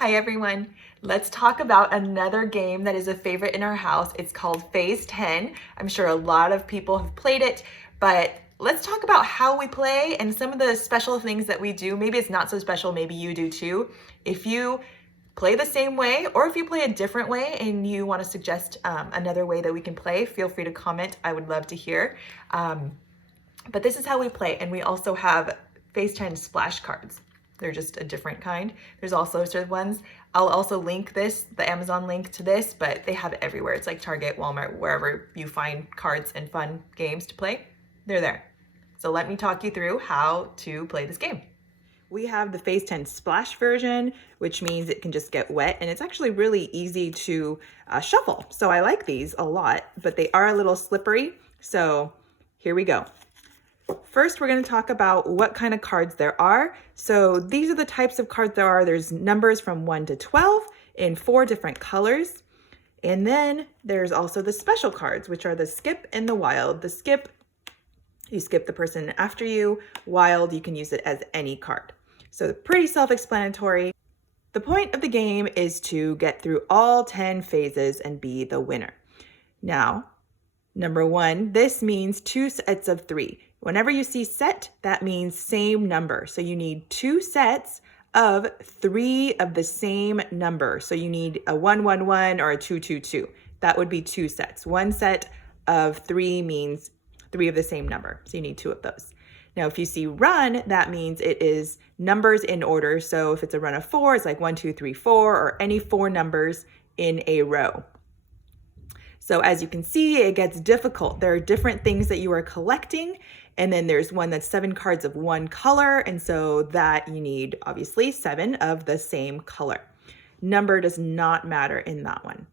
Hi everyone. Let's talk about another game that is a favorite in our house. It's called Phase 10. I'm sure a lot of people have played it, but let's talk about how we play and some of the special things that we do. Maybe it's not so special, maybe you do too. If you play the same way or if you play a different way and you want to suggest another way that we can play, feel free to comment. I would love to hear. But this is how we play, and we also have Phase 10 splash cards. They're just a different kind. There's also certain ones. I'll also link this, the Amazon link to this, but they have it everywhere. It's like Target, Walmart, wherever you find cards and fun games to play, they're there. So let me talk you through how to play this game. We have the Phase 10 splash version, which means it can just get wet, and it's actually really easy to shuffle. So I like these a lot, but they are a little slippery. So here we go. First, we're going to talk about what kind of cards there are. So these are the types of cards there are. There's numbers from 1 to 12 in 4 different colors. And then there's also the special cards, which are the skip and the wild. The skip, you skip the person after you. Wild, you can use it as any card. So pretty self-explanatory. The point of the game is to get through all 10 phases and be the winner. Now, number 1, this means 2 sets of 3. Whenever you see set, that means same number. So you need 2 sets of 3 of the same number. So you need a 1, 1, 1 or a 2, 2, 2. That would be 2 sets. 1 set of 3 means 3 of the same number. So you need 2 of those. Now, if you see run, that means it is numbers in order. So if it's a run of 4, it's like 1, 2, 3, 4, or any 4 numbers in a row. So as you can see, it gets difficult. There are different things that you are collecting. And then there's one that's 7 cards of one color. And so that you need, obviously, 7 of the same color. Number does not matter in that one.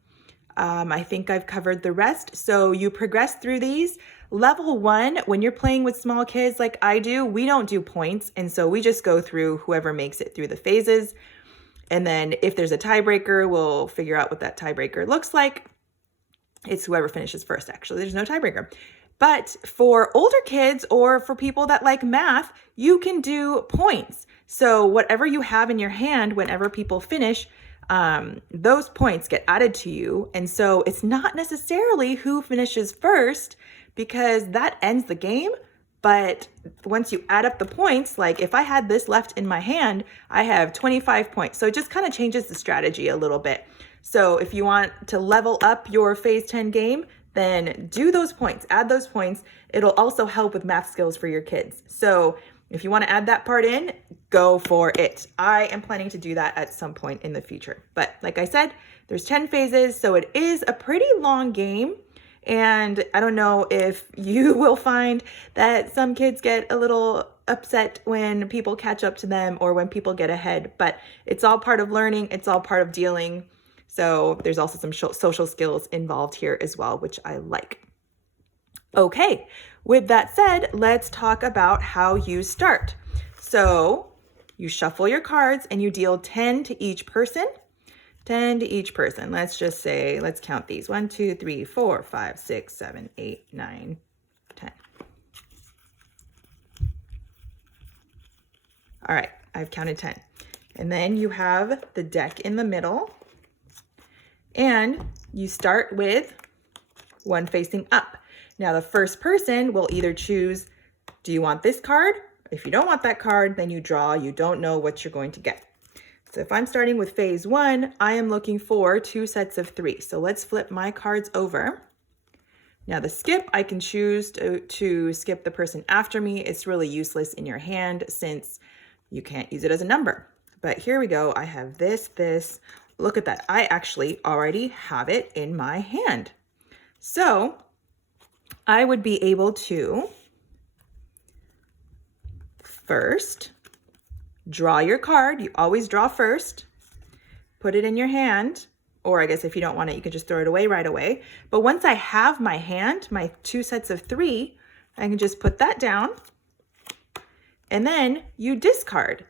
I think I've covered the rest. So you progress through these. Level 1, when you're playing with small kids like I do, we don't do points. And so we just go through whoever makes it through the phases. And then if there's a tiebreaker, we'll figure out what that tiebreaker looks like. It's whoever finishes first, actually. There's no tiebreaker. But for older kids or for people that like math, you can do points. So whatever you have in your hand, whenever people finish, those points get added to you. And so it's not necessarily who finishes first because that ends the game. But once you add up the points, like if I had this left in my hand, I have 25 points. So it just kind of changes the strategy a little bit. So if you want to level up your Phase 10 game, then do those points, add those points. It'll also help with math skills for your kids. So if you want to add that part in, go for it. I am planning to do that at some point in the future. But like I said, there's 10 phases, so it is a pretty long game. And I don't know if you will find that some kids get a little upset when people catch up to them or when people get ahead, but it's all part of learning. It's all part of dealing. So there's also some social skills involved here as well, which I like. Okay, with that said, let's talk about how you start. So you shuffle your cards and you deal 10 to each person. 10 to each person. Let's just say, let's count these. 1, 2, 3, 4, 5, 6, 7, 8, 9, 10. All right, I've counted 10. And then you have the deck in the middle. And you start with one facing up. Now the first person will either choose, do you want this card? If you don't want that card, then you draw. You don't know what you're going to get. So if I'm starting with Phase 1, I am looking for 2 sets of 3. So let's flip my cards over. Now the skip, I can choose to skip the person after me. It's really useless in your hand since you can't use it as a number. But here we go. I have this. Look at that. I actually already have it in my hand. So I would be able to first draw your card. You always draw first. Put it in your hand. Or I guess if you don't want it, you can just throw it away right away. But once I have my hand, my 2 sets of 3, I can just put that down. And then you discard.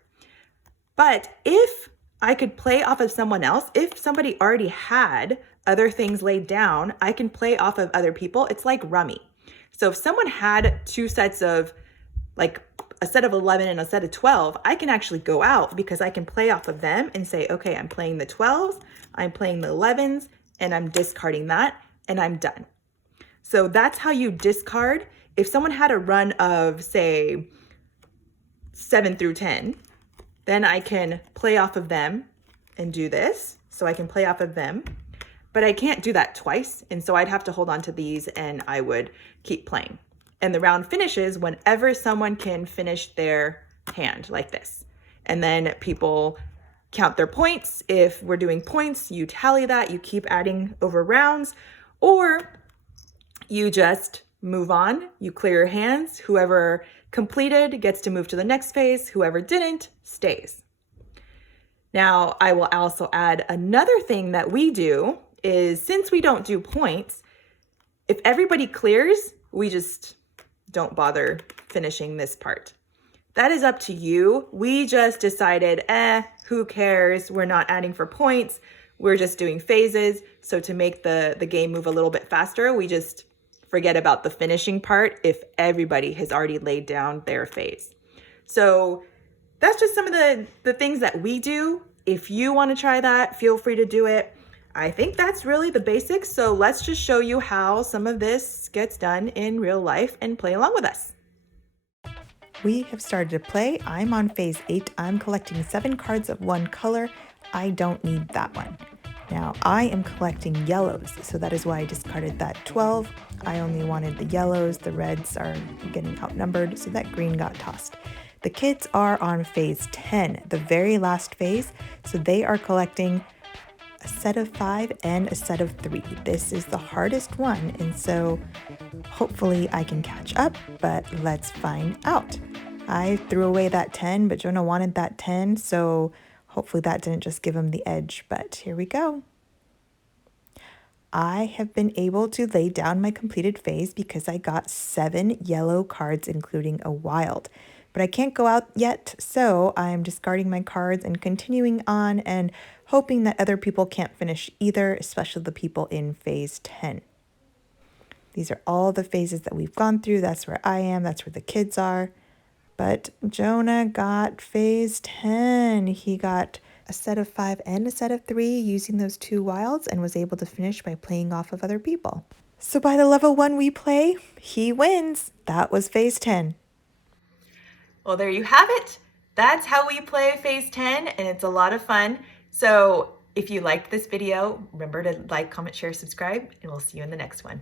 But if I could play off of someone else. If somebody already had other things laid down, I can play off of other people. It's like rummy. So if someone had 2 sets of like a set of 11 and a set of 12, I can actually go out because I can play off of them and say, okay, I'm playing the 12s, I'm playing the 11s, and I'm discarding that, and I'm done. So that's how you discard. If someone had a run of, say, 7 through 10, then I can play off of them and do this. So I can play off of them, but I can't do that twice. And so I'd have to hold on to these and I would keep playing. And the round finishes whenever someone can finish their hand like this. And then people count their points. If we're doing points, you tally that, you keep adding over rounds, or you just move on, you clear your hands. Whoever completed gets to move to the next phase. Whoever didn't stays. Now, I will also add another thing that we do is, since we don't do points, if everybody clears, we just don't bother finishing this part. That is up to you. We just decided, who cares? We're not adding for points. We're just doing phases. So to make the game move a little bit faster, we just forget about the finishing part if everybody has already laid down their phase. So that's just some of the things that we do. If you want to try that, feel free to do it. I think that's really the basics. So let's just show you how some of this gets done in real life and play along with us. We have started to play. I'm on phase 8. I'm collecting 7 cards of one color. I don't need that one. Now I am collecting yellows, so that is why I discarded that 12. I only wanted the yellows. The reds are getting outnumbered, so that green got tossed. The kids are on phase 10, the very last phase, so they are collecting a set of 5 and a set of 3. This is the hardest one, and so hopefully I can catch up, but let's find out. I threw away that 10, but Jonah wanted that 10, so hopefully that didn't just give him the edge, but here we go. I have been able to lay down my completed phase because I got 7 yellow cards, including a wild. But I can't go out yet, so I'm discarding my cards and continuing on and hoping that other people can't finish either, especially the people in phase 10. These are all the phases that we've gone through. That's where I am. That's where the kids are. But Jonah got phase 10. He got a set of 5 and a set of 3 using those 2 wilds and was able to finish by playing off of other people. So by the level 1 we play, he wins. That was phase 10. Well, there you have it. That's how we play phase 10, and it's a lot of fun. So if you liked this video, remember to like, comment, share, subscribe, and we'll see you in the next one.